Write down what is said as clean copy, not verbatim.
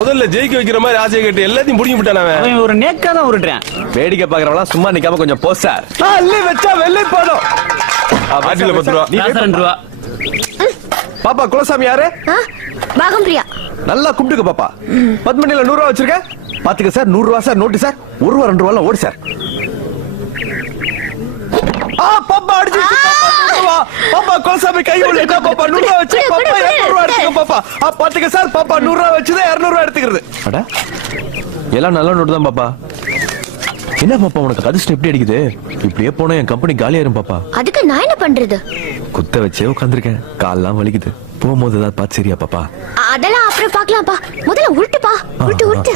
முதல்ல ஜெயிக்க வைக்கிற மாதிரி ஆசையை கேட்டு எல்லாத்தையும் புடிங்கி விட்டானே. அவன் ஒரு நேக்கா தான் உருட்டுறேன். வேடிக்கை பாக்குறவங்களா சும்மா நிக்காம கொஞ்சம் போ சார். அள்ளி வச்சா வெள்ளை போடும். ஆட்டில 10 ரூபா. நீ 2 ரூபா. பாப்பா குலசாமி யாரு? பாகம் பிரியா. நல்லா கும்பிட்டுக்க பாப்பா. பத்மனில 100 ரூபா வச்சிருக்க. பாத்துக்க சார், 100 ரூபா சார், நோட்டு சார். 1 ரூபா 2 ரூபால ஓடு சார். பாப்பா அடிச்சிச்சு. பாப்பா குலசாமி கை விழுந்தா பாப்பா 100 ரூபா வச்சு பாப்பா 200 ரூபா எடுத்துக்க பாப்பா. பாத்துக்க சார், பாப்பா 100 ரூபா வச்சது 200 ரூபா எடுத்துக்கிறது. அட எல்லாம் நல்ல நோட்டு தான் பாப்பா. என்ன பாப்பா உனக்கு அதிர்ஷ்டம் எப்படி அடிக்குது? இப்படியே போனா என் கம்பெனி காலியாயிரும் பாப்பா. அதுக்கு நான் என்ன பண்றது? குத்த வச்சே உட்கார்ந்திருக்கேன், கால்லாம் வலிக்குது. போகும்போது ஏதாவது பார்த்து சரியா பாப்பா? அதெல்லாம் அப்புறம் பாக்கலாம்ப்பா. முதல்ல உருட்டுப்பா. உருட்டு.